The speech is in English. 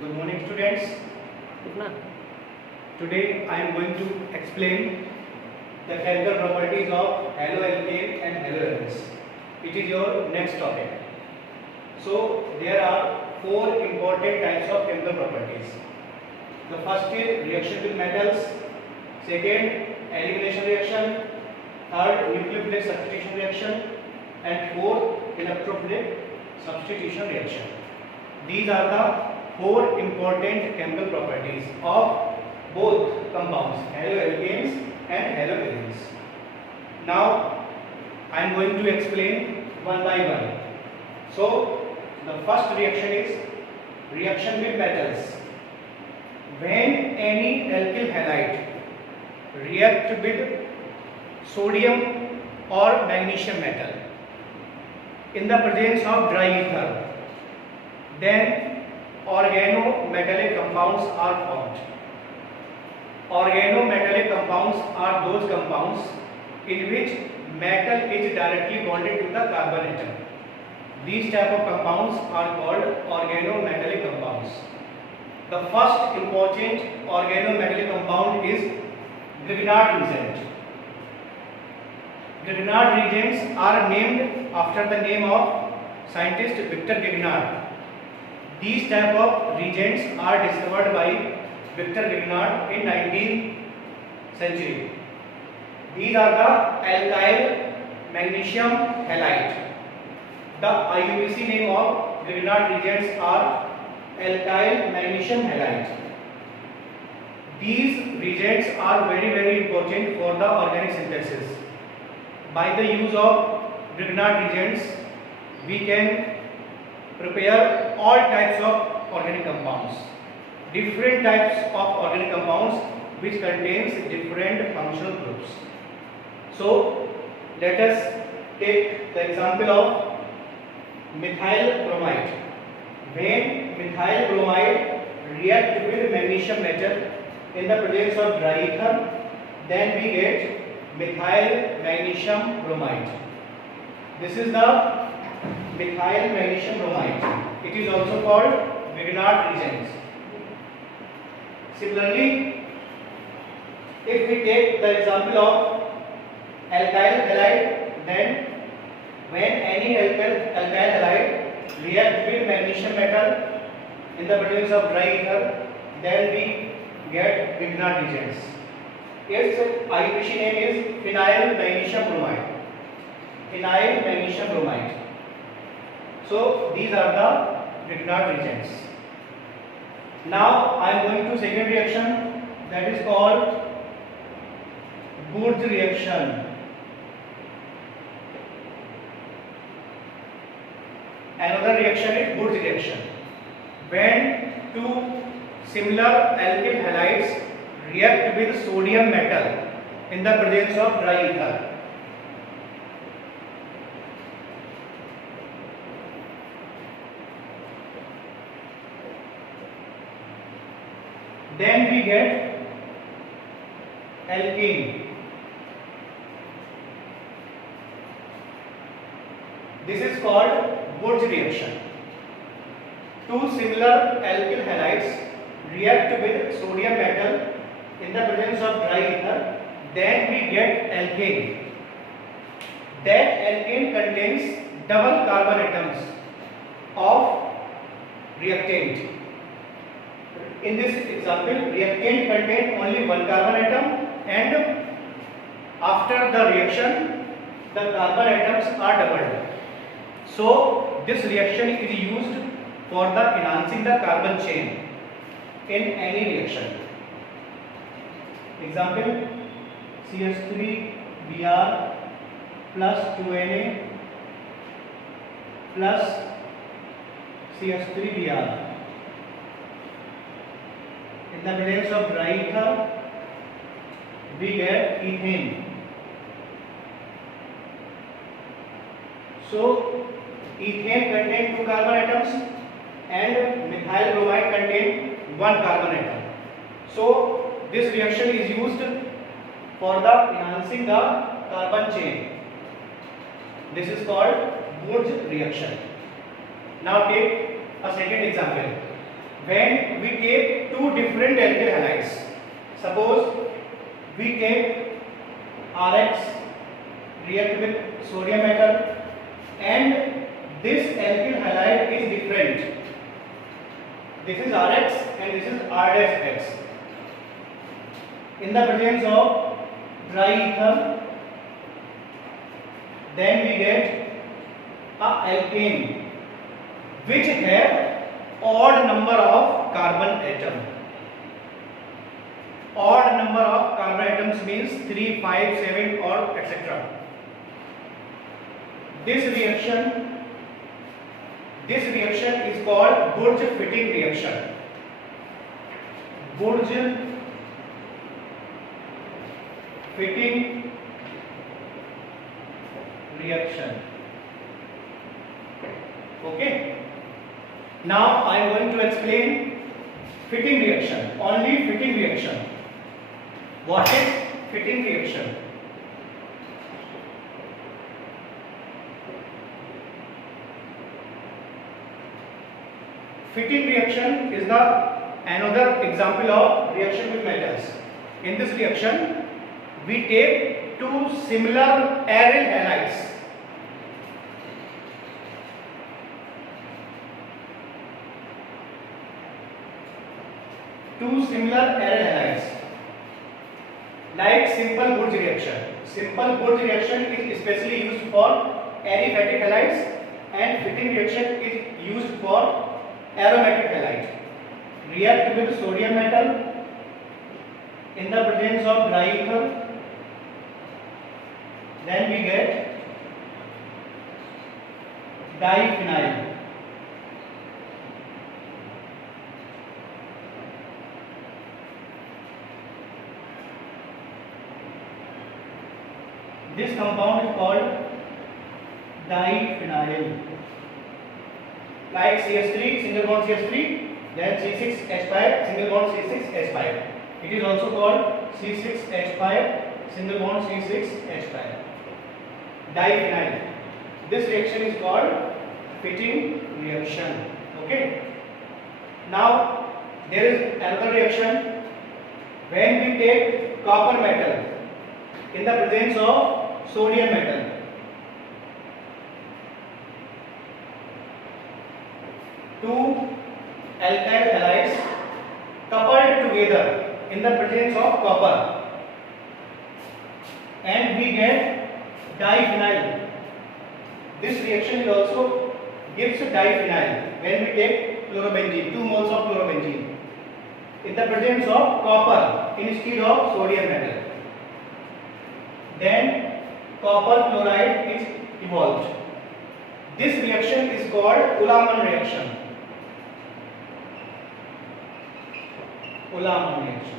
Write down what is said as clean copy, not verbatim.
Good morning, students. Today I am going to explain the chemical properties of haloalkane and haloalkanes. It is your next topic. So there are four important types of chemical properties. The first is reaction with metals, second elimination reaction, third nucleophilic substitution reaction, and fourth electrophilic substitution reaction. These are the four important chemical properties of both compounds, haloalkanes and haloalkanes. Now I am going to explain one by one. So the first reaction is reaction with metals. When any alkyl halide react with sodium or magnesium metal in the presence of dry ether, then organometallic compounds are formed. Organometallic compounds are those compounds in which metal is directly bonded to the carbon atom. These type of compounds are called organometallic compounds. The first important organometallic compound is Grignard reagent. Grignard reagents are named after the name of scientist Victor Grignard. These type of reagents are discovered by Victor Grignard in 19th century. These are the alkyl magnesium halide. The IUPAC name of Grignard reagents are alkyl magnesium halide. These reagents are very important for the organic synthesis. By the use of Grignard reagents, we can prepare all types of organic compounds, different types of organic compounds which contains different functional groups. So let us take the example of methyl bromide. When methyl bromide react with magnesium metal in the presence of dry ether, then we get methyl magnesium bromide. This is the methyl magnesium bromide. It is also called Grignard reagents. Similarly, if we take the example of alkyl halide, then when any alkyl halide react with magnesium metal in the presence of dry ether, then we get Grignard reagents. Its IUPAC name is phenyl magnesium bromide. Phenyl magnesium bromide. So these are the Grignard reagents. Now I am going to second reaction, that is called Wurtz reaction. Another reaction is Wurtz reaction. When two similar alkyl halides react with sodium metal in the presence of dry ether, then we get alkene. This is called Wurtz reaction. Two similar alkyl halides react with sodium metal in the presence of dry ether, then we get alkane. That alkane contains double carbon atoms of reactant. In this example, reactant contains only one carbon atom, and after the reaction, the carbon atoms are doubled. So this reaction is used for the enhancing the carbon chain in any reaction. Example, CH3Br plus 2Na plus CH3Br. In the presence of dry ether, we get ethane. So ethane contains two carbon atoms and methyl bromide contains one carbon atom. So this reaction is used for the enhancing the carbon chain. This is called Wurtz reaction. Now take a second example. when we take two different alkyl halides. Suppose we take RX, react with sodium metal, and this alkyl halide is different. This is RX and this is R-X. In the presence of dry ether, then we get a alkane which have odd number of carbon atom. Odd number of carbon atoms means 3, 5, 7 or etc. This reaction is called Burge fitting reaction. Burge fitting reaction. Okay. Now I am going to explain fitting reaction. Only fitting reaction. What is fitting reaction? Fitting reaction is another example of reaction with metals. In this reaction, we take two similar aryl halides. Two similar aryl halides. Like simple Burge reaction. Simple Burge reaction is especially used for aliphatic halides, and fitting reaction is used for aromatic halide. React with sodium metal in the presence of dry ether, then we get diphenyl. This compound is called diphenyl. Like CH3, single bond CH3, then C6H5, single bond C6H5. It is also called C6H5, single bond C6H5. Diphenyl. This reaction is called fitting reaction. Okay. Now there is another reaction when we take copper metal in the presence of sodium metal. Two alkyl halides coupled together in the presence of copper, and we get diphenyl. This reaction will also gives diphenyl when we take chlorobenzene, 2 moles of chlorobenzene in the presence of copper instead of sodium metal. Then copper chloride is evolved. This reaction is called Ullmann reaction. Ullmann reaction.